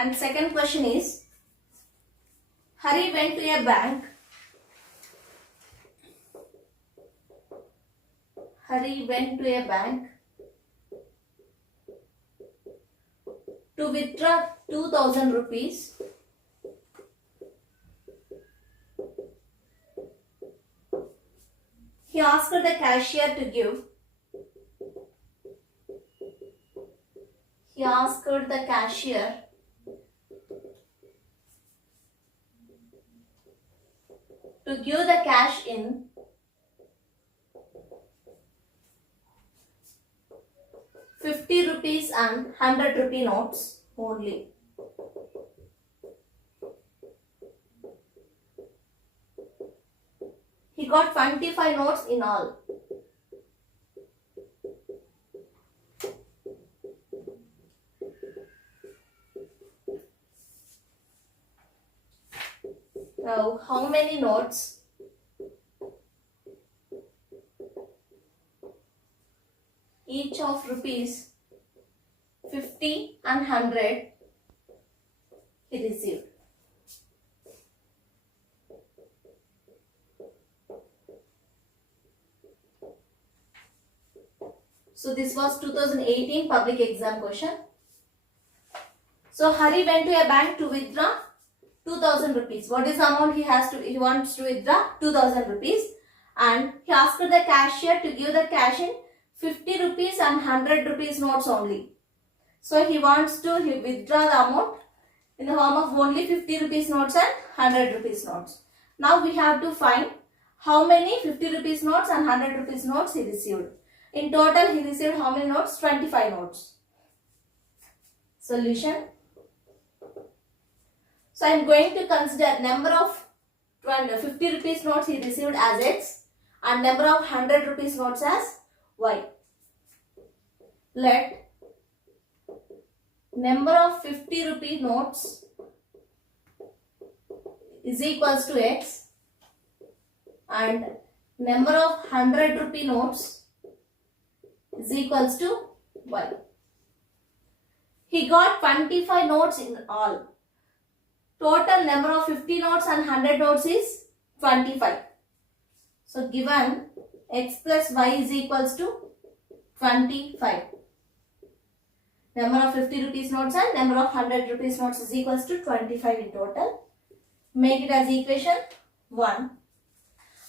And second question is, Hari went to a bank. Hari went to a bank to withdraw 2000 rupees. He asked the cashier to give. He asked the cashier to give the cash in 50 rupees and 100 rupee notes only. He got 25 notes in all. Now, how many notes? Each of rupees 50 and 100 he received. So this was 2018 public exam question. So Hari went to a bank to withdraw 2000 rupees. What is the amount he wants to withdraw? 2000 rupees. And he asked the cashier to give the cash in 50 rupees and 100 rupees notes only. So he wants to withdraw the amount in the form of only 50 rupees notes and 100 rupees notes. Now we have to find how many 50 rupees notes and 100 rupees notes he received. In total he received how many notes? 25 notes. Solution. So I am going to consider number of 50 rupees notes he received as X and number of 100 rupees notes as Y. Let number of 50 rupee notes is equals to X and number of 100 rupee notes is equals to Y. He got 25 notes in all. Total number of 50 notes and 100 notes is 25. So given X plus Y is equals to 25. Number of 50 rupees notes and number of 100 rupees notes is equals to 25 in total. Make it as equation 1.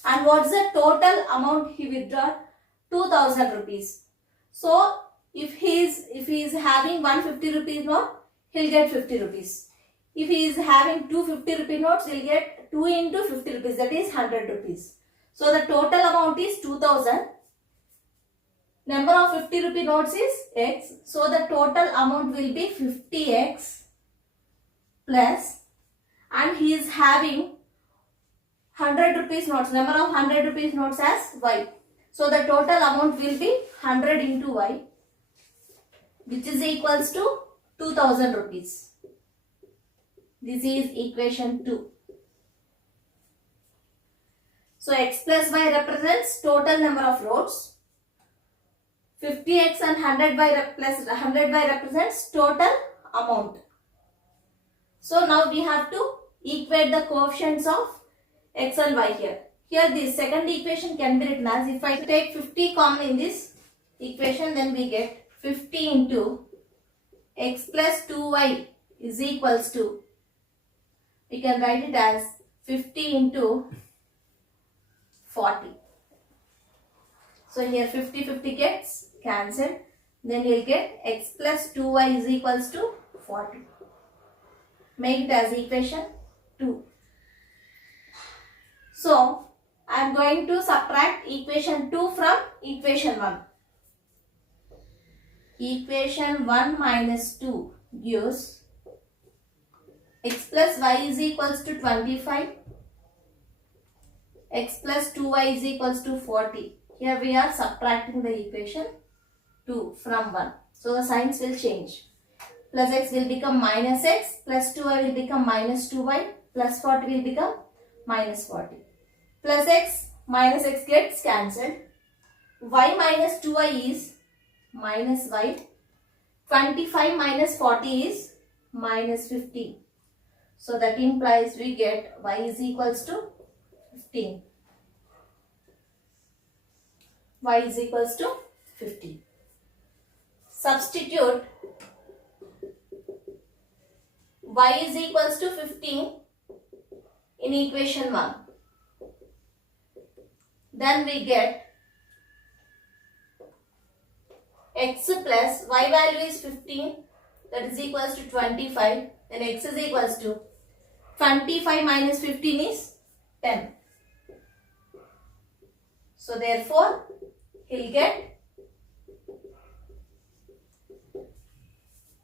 And what's the total amount he withdrew? 2000 rupees. So if he is having 150 rupees note, he'll get 50 rupees. If he is having 250 rupee notes, he'll get 2 into 50 rupees, that is 100 rupees. So the total amount is 2000. Number of 50 rupee notes is X. So the total amount will be 50X plus, and he is having 100 rupees notes. Number of 100 rupees notes as Y. So the total amount will be 100 into Y, which is equals to 2000 rupees. This is equation 2. So X plus Y represents total number of notes. 50X and 100Y plus 100Y represents total amount. So now we have to equate the coefficients of X and Y here. Here the second equation can be written as, if I take 50 common in this equation, then we get 50 into X plus 2Y is equals to, we can write it as 50 into 40. So here 50 gets cancelled. Then you will get X plus 2Y is equals to 40. Make it as equation 2. So I am going to subtract equation 2 from equation 1. Equation 1 minus 2 gives X plus Y is equals to 25. X plus 2Y is equals to 40. Here we are subtracting the equation 2 from 1. So the signs will change. Plus X will become minus X, plus 2Y will become minus 2Y, plus 40 will become minus 40. Plus X minus X gets cancelled. Y minus 2Y is minus Y. 25 minus 40 is minus 15. So that implies we get y is equals to 15. Y is equals to 15. Substitute y is equals to 15 in equation 1. Then we get x plus y value is 15, that is equals to 25. Then x is equals to 25 minus 15 is 10. So therefore he'll get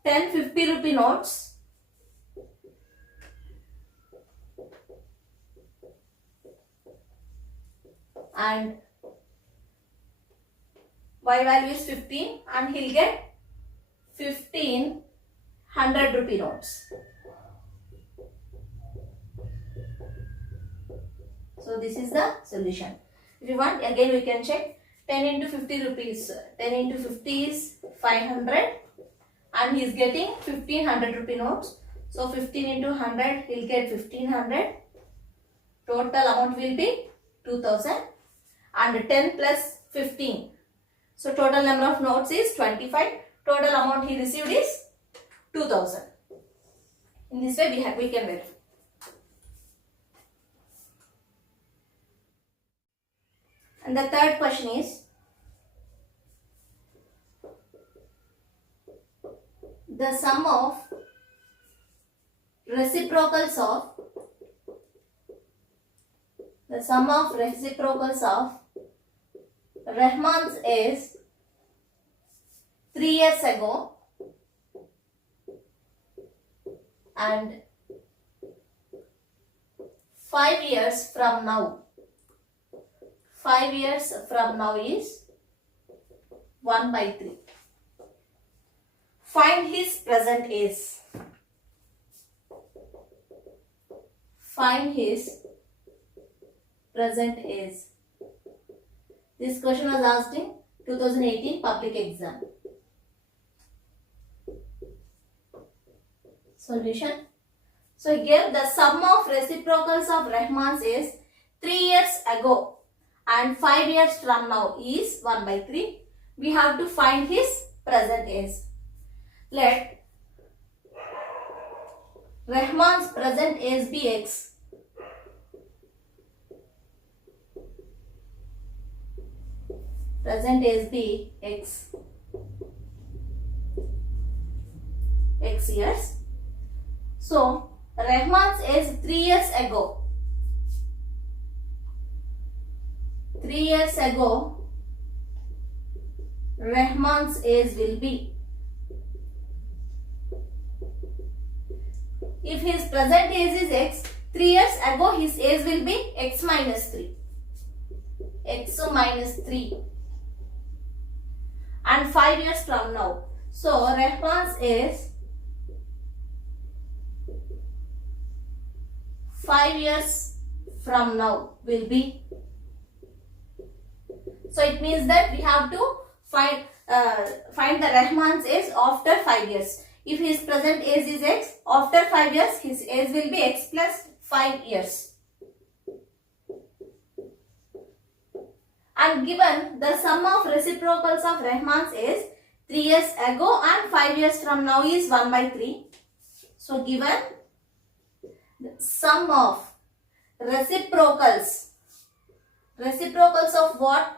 10 50 rupee notes and y value is 15 and he'll get 15 100 rupee notes. So this is the solution. If you want, again we can check. 10 into 50 rupees. 10 into 50 is 500 and he is getting 1500 rupee notes. So 15 into 100 he'll get 1500. Total amount will be 2000 and 10 plus 15. So total number of notes is 25. Total amount he received is 2000. In this way we can verify. And the third question is, the sum of reciprocals of Rahman's is 3 years ago and 5 years from now. 5 years from now is 1 by 3. Find his present age. Find his present age. This question was asked in 2018 public exam. Solution. So here the sum of reciprocals of Rahman's is 3 years ago and 5 years from now is 1 by 3. We have to find his present age. Let Rahman's present age be x. Present age be x. X years. So Rahman's age 3 years ago. 3 years ago, Rahman's age will be. If his present age is x, 3 years ago his age will be x minus 3. X minus 3. And 5 years from now. So Rahman's age 5 years from now will be. So it means that we have to find the Rahman's age after 5 years. If his present age is x, after 5 years his age will be x plus 5 years. And given the sum of reciprocals of Rahman's age 3 years ago and 5 years from now is 1 by 3. So given the sum of reciprocals of what?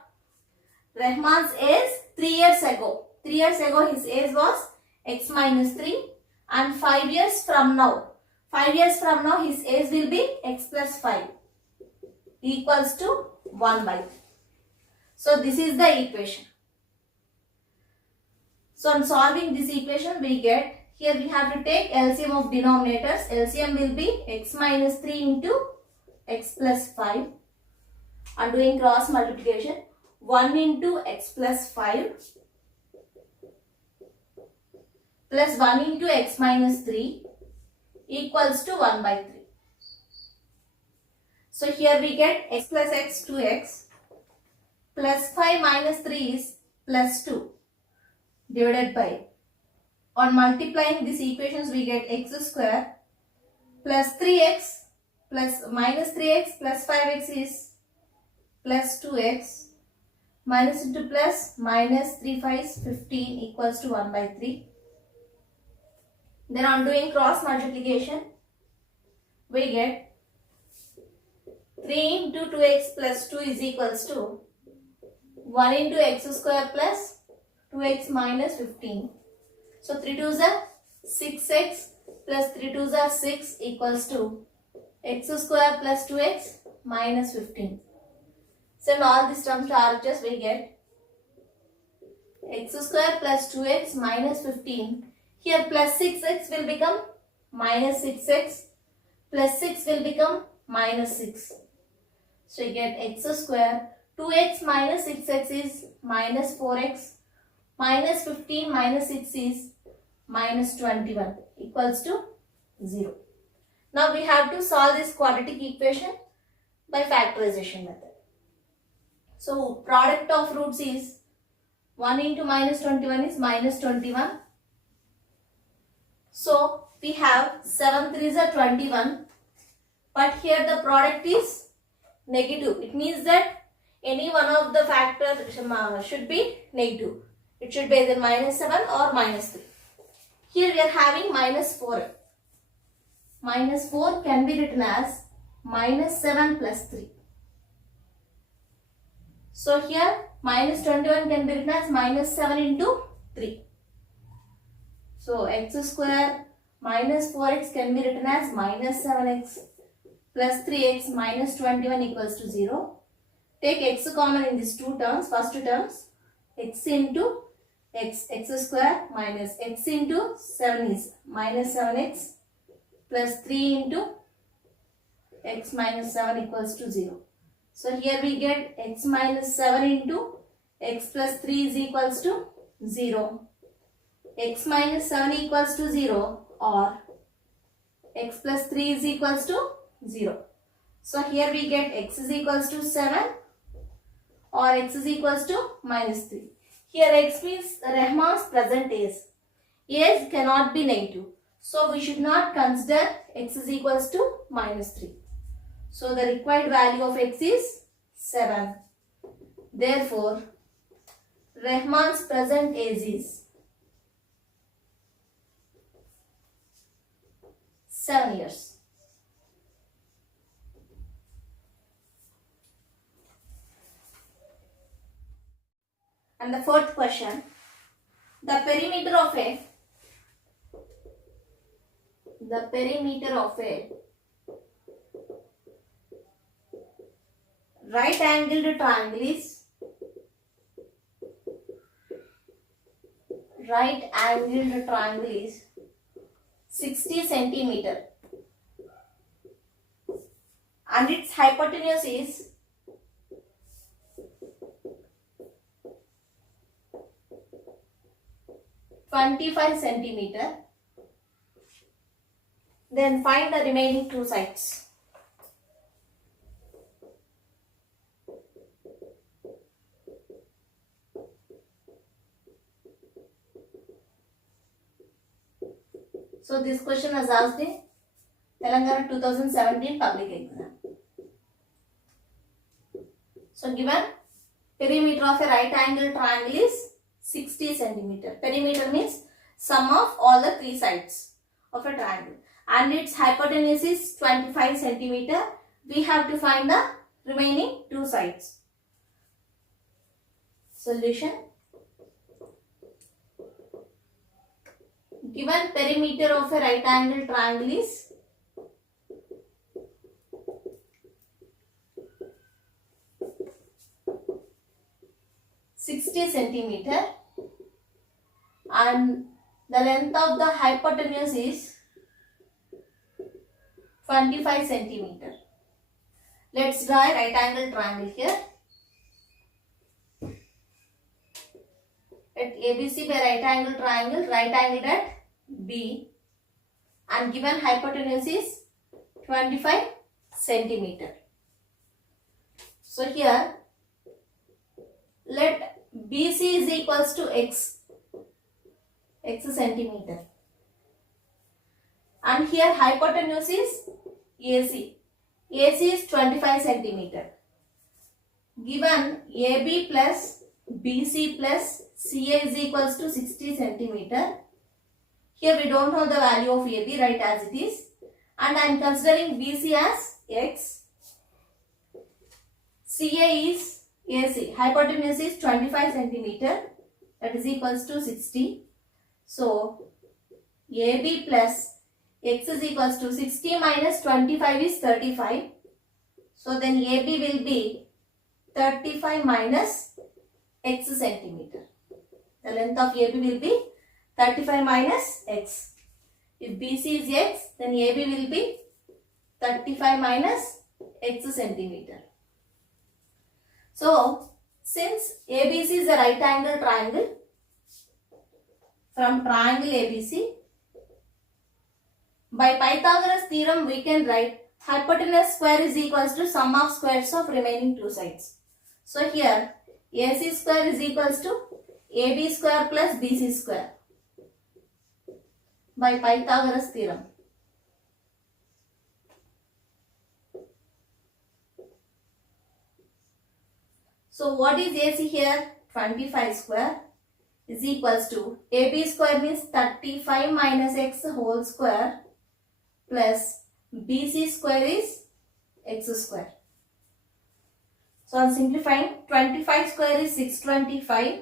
Rahman's age 3 years ago. 3 years ago his age was x minus 3 and 5 years from now. 5 years from now his age will be x plus 5 equals to 1 by 3. So this is the equation. So on solving this equation we get, here we have to take LCM of denominators. LCM will be x minus 3 into x plus 5. And doing cross multiplication, 1 into x plus 5 plus 1 into x minus 3 equals to 1 by 3. So here we get x plus x 2x plus 5 minus 3 is plus 2 divided by On multiplying these equations, we get x square plus 3x plus minus 3x plus 5x is plus 2x minus into plus minus 3 5 is 15 equals to 1 by 3. Then on doing cross multiplication, we get 3 into 2x plus 2 is equals to 1 into x square plus 2x minus 15. So 3 2s are 6x plus 3 2s are 6 equals to x square plus 2x minus 15. Send all these terms to RHS, we get x square plus 2x minus 15. Here plus 6x will become minus 6x plus 6 will become minus 6. So you get x square 2x minus 6x is minus 4x minus 15 minus 6 is minus 21 equals to 0. Now we have to solve this quadratic equation by factorization method. So product of roots is 1 into minus 21 is minus 21. So we have 7 3s are 21, but here the product is negative. It means that any one of the factors should be negative. It should be either minus 7 or minus 3. Here we are having minus 4. Minus 4 can be written as minus 7 plus 3. So here minus 21 can be written as minus 7 into 3. So x square minus 4x can be written as minus 7x plus 3x minus 21 equals to 0. Take x common in these two terms. First two terms, x into x square minus x into 7 is minus 7x plus 3 into x minus 7 equals to 0. So here we get x minus 7 into x plus 3 is equals to 0. X minus 7 equals to 0 or x plus 3 is equals to 0. So here we get x is equals to 7 or x is equals to minus 3. Here x means Rahman's present age. Age cannot be negative. So we should not consider x is equals to minus 3. So the required value of x is 7. Therefore, Rahman's present age is 7 years. And the fourth question, the perimeter of a right angled triangle is 60 centimeter and its hypotenuse is 25 centimeter. Then find the remaining two sides. So this question was asked in Telangana 2017 public exam. So given perimeter of a right angle triangle is 60 centimeter. Perimeter means sum of all the three sides of a triangle. And its hypotenuse is 25 centimeter. We have to find the remaining two sides. Solution. Given perimeter of a right angle triangle is 60 centimeter and the length of the hypotenuse is 25 centimeter. Let's draw a right angle triangle here. At ABC by right angle triangle, right angled at B and given hypotenuse is 25 centimeter. So here let BC is equals to X x centimeter. And here hypotenuse is AC. AC is 25 centimeter. Given AB plus BC plus CA is equals to 60 centimeter. Here we don't know the value of AB, write as it is. And I am considering BC as x. CA is AC. Hypotenuse is 25 centimeter. That is equals to 60. So AB plus x is equals to 60 minus 25 is 35. So then AB will be 35 minus x centimeter. The length of AB will be 35 minus x. If BC is x, then AB will be 35 minus x centimeter. So, since ABC is a right angle triangle, from triangle ABC, by Pythagoras theorem we can write hypotenuse square is equals to sum of squares of remaining two sides. So here AC square is equals to AB square plus BC square by Pythagoras theorem. So what is AC here? 25 square is equals to AB square means 35 minus x whole square plus BC square is x square. So I am simplifying. 25 square is 625,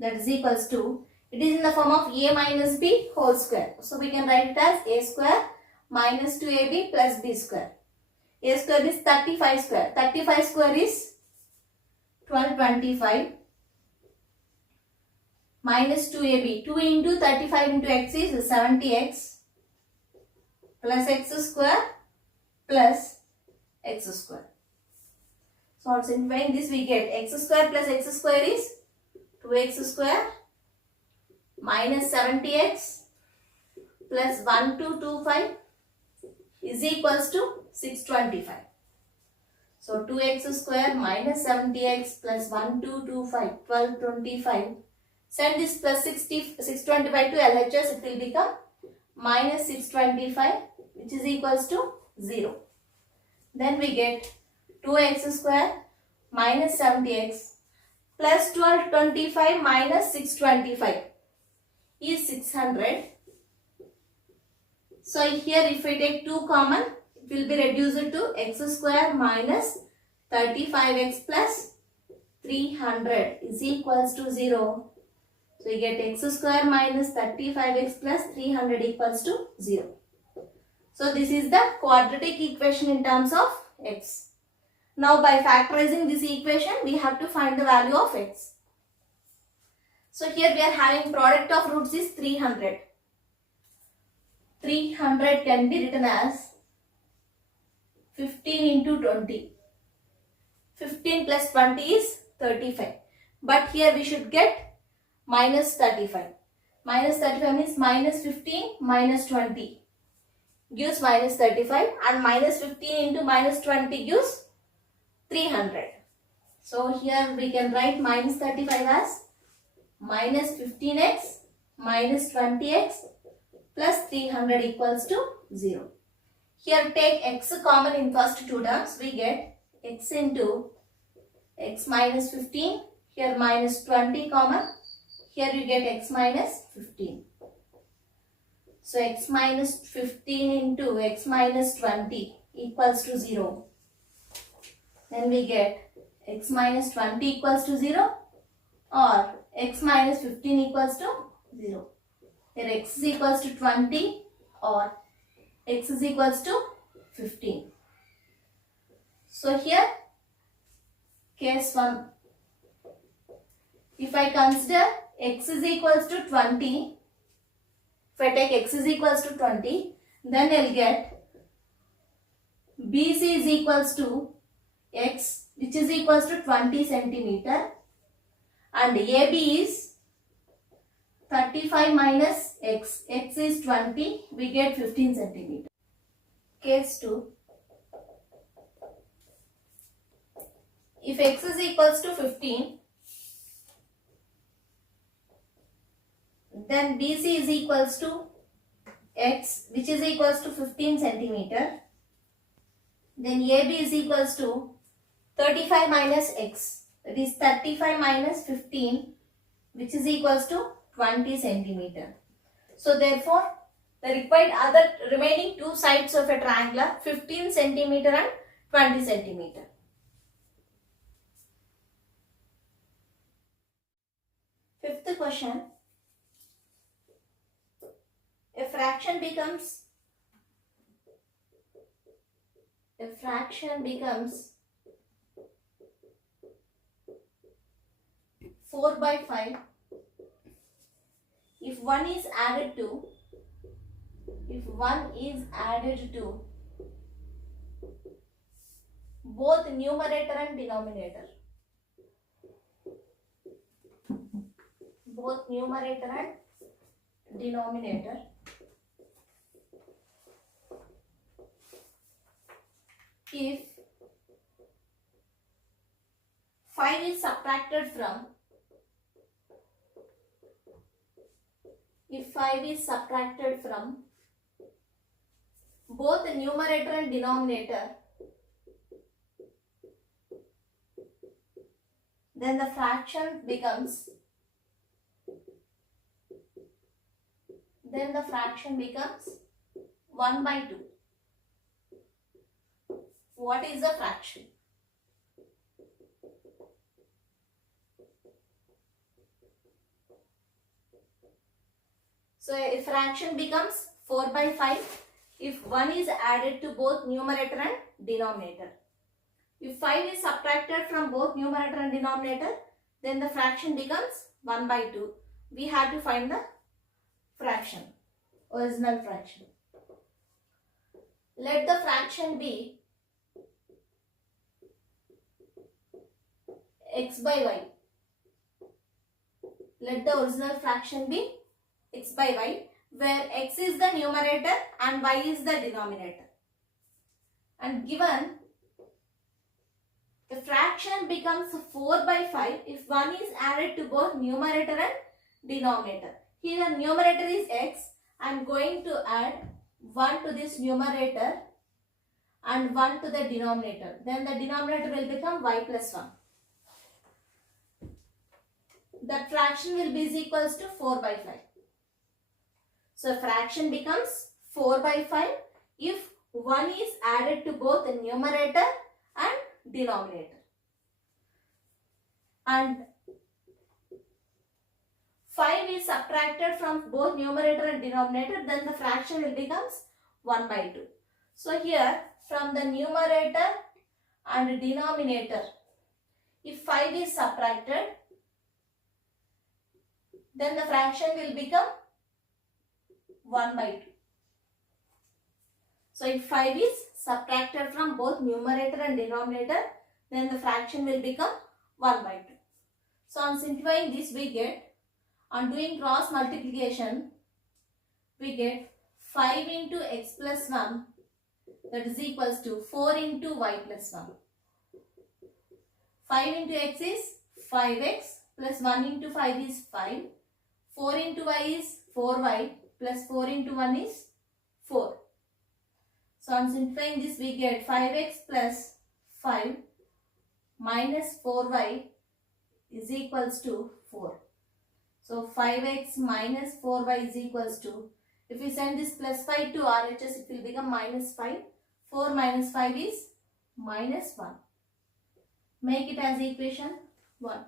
that is equals to, it is in the form of a minus b whole square. So we can write it as a square minus 2ab plus b square. A square is 35 square. 35 square is 1225 minus 2ab. 2 into 35 into x is 70x plus x square plus x square. So on simplifying this we get x square plus x square is 2x square minus 70x plus 1225 is equals to 625. So 2x square minus 70x plus 1225, 1225. Send this plus 625 to LHS, it will become minus 625, which is equals to 0. Then we get 2x square minus 70x plus 1225 minus 625 is 600. So here if I take 2 common, it will be reduced to x square minus 35x plus 300 is equals to 0. So we get x square minus 35x plus 300 equals to 0. So this is the quadratic equation in terms of x. Now by factorizing this equation, we have to find the value of x. So here we are having product of roots is 300. 300 can be written as 15 into 20. 15 plus 20 is 35. But here we should get minus 35. Minus 35 means minus 15 minus 20 gives minus 35, and minus 15 into minus 20 gives 300. So here we can write minus 35 as minus 15x minus 20x plus 300 equals to 0. Here take x common in first two terms. We get x into x minus 15. Here minus 20 common. Here you get x minus 15. So x minus 15 into x minus 20 equals to 0. Then we get x minus 20 equals to 0 or x minus 15 equals to 0. Here x is equals to 20 or x is equals to 15. So here case 1. If I consider x is equals to 20, if I take x is equals to 20, then I will get BC is equals to x, which is equals to 20 centimeter, and AB is 35 minus x. X is 20, we get 15 centimeter. Case 2. If x is equals to 15, Then BC is equals to x, which is equals to 15 centimeter. Then AB is equals to 35 minus x, that is 35 minus 15, which is equals to 20 centimeter. So therefore, the required other remaining two sides of a triangle are 15 centimeter and 20 centimeter. Fifth question. A fraction becomes 4 by 5 if 1 is added to both numerator and denominator. Both numerator and denominator. If 5 is subtracted from both the numerator and denominator, then the fraction becomes 1 by 2. What is the fraction? So a fraction becomes 4 by 5 if 1 is added to both numerator and denominator. If 5 is subtracted from both numerator and denominator, then the fraction becomes 1 by 2. We have to find the fraction, original fraction. Let the fraction be x by y. Let the original fraction be x by y, where x is the numerator and y is the denominator. And given the fraction becomes 4 by 5 if 1 is added to both numerator and denominator. Here numerator is x. I am going to add 1 to this numerator and 1 to the denominator. Then the denominator will become y plus 1. The fraction will be equals to 4 by 5. So fraction becomes 4 by 5 if 1 is added to both the numerator and denominator. And 5 is subtracted from both numerator and denominator, then the fraction will becomes 1 by 2. So here from the numerator and denominator, if 5 is subtracted, then the fraction will become 1 by 2. So if 5 is subtracted from both numerator and denominator, then the fraction will become 1 by 2. So on simplifying this, we get, on doing cross multiplication, we get 5 into x plus 1, that is equals to 4 into y plus 1. 5 into x is 5x plus 1 into 5 is 5. 4 into y is 4y plus 4 into 1 is 4. So on simplifying this, we get 5x plus 5 minus 4y is equals to 4. So 5x minus 4y is equals to, if we send this plus 5 to RHS, it will become minus 5. 4 minus 5 is minus 1. Make it as equation 1.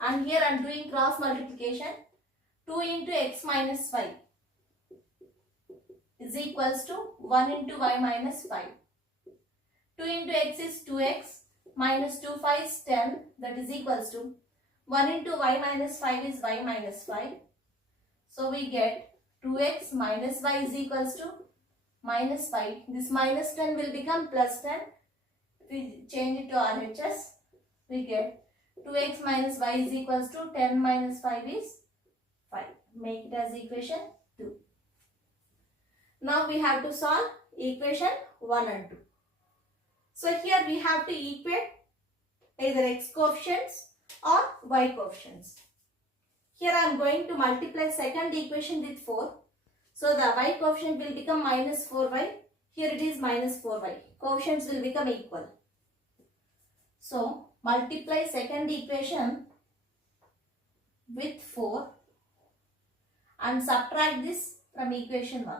And here I am doing cross multiplication. 2 into x minus 5 is equals to 1 into y minus 5. 2 into x is 2x minus 2 5 is 10, that is equals to 1 into y minus 5 is y minus 5. So we get 2x minus y is equals to minus 5. This minus 10 will become plus 10. We change it to RHS. We get 2x minus y is equals to 10 minus 5 is 5. Make it as equation 2. Now we have to solve equation 1 and 2. So here we have to equate either x coefficients or y coefficients. Here I am going to multiply second equation with 4. So the y coefficient will become minus 4y. Here it is minus 4y. Coefficients will become equal. So multiply second equation with 4 and subtract this from equation 1.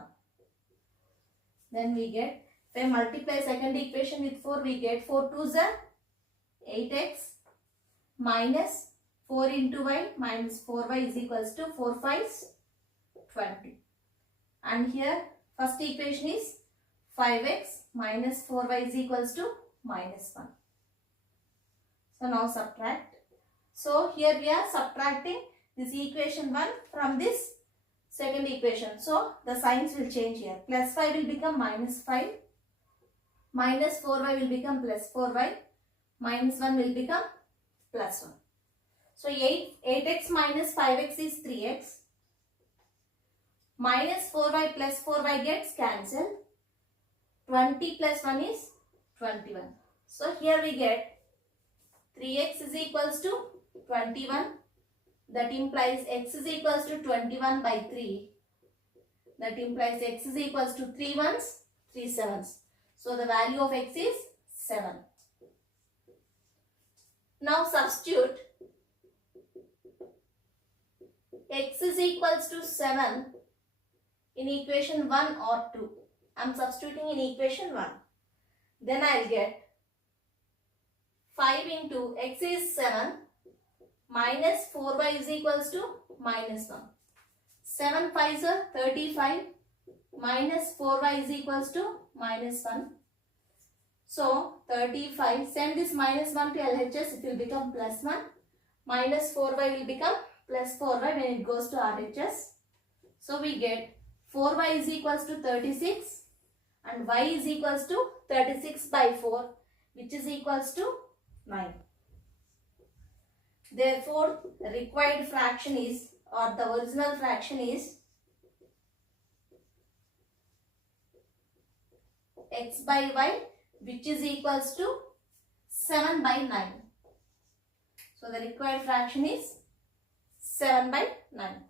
Then we get, if I multiply second equation with 4, we get 4 2s are 8x minus 4 into y minus 4y is equals to 4 5s 20. And here first equation is 5x minus 4y is equals to minus 1. So now subtract. So here we are subtracting this equation 1 from this second equation. So the signs will change here. Plus 5 will become minus 5. Minus 4y will become plus 4y. Minus 1 will become plus 1. So 8x minus 5x is 3x. Minus 4y plus 4y gets cancelled. 20 plus 1 is 21. So here we get 3x is equals to 21. That implies x is equals to 21 by 3. That implies x is equals to 3 1s, 3 7s. So the value of x is 7. Now substitute x is equals to 7 in equation 1 or 2. I am substituting in equation 1. Then I will get 5 into x is 7 minus 4y is equals to minus 1. 7 5s are 35 minus 4y is equals to minus 1. So 35, send this minus 1 to LHS, it will become plus 1. Minus 4y will become plus 4y when it goes to RHS. So we get 4y is equals to 36 and y is equals to 36 by 4, which is equals to 9. Therefore, the required fraction is, or the original fraction is, x by y, which is equals to 7 by 9. So the required fraction is 7 by 9.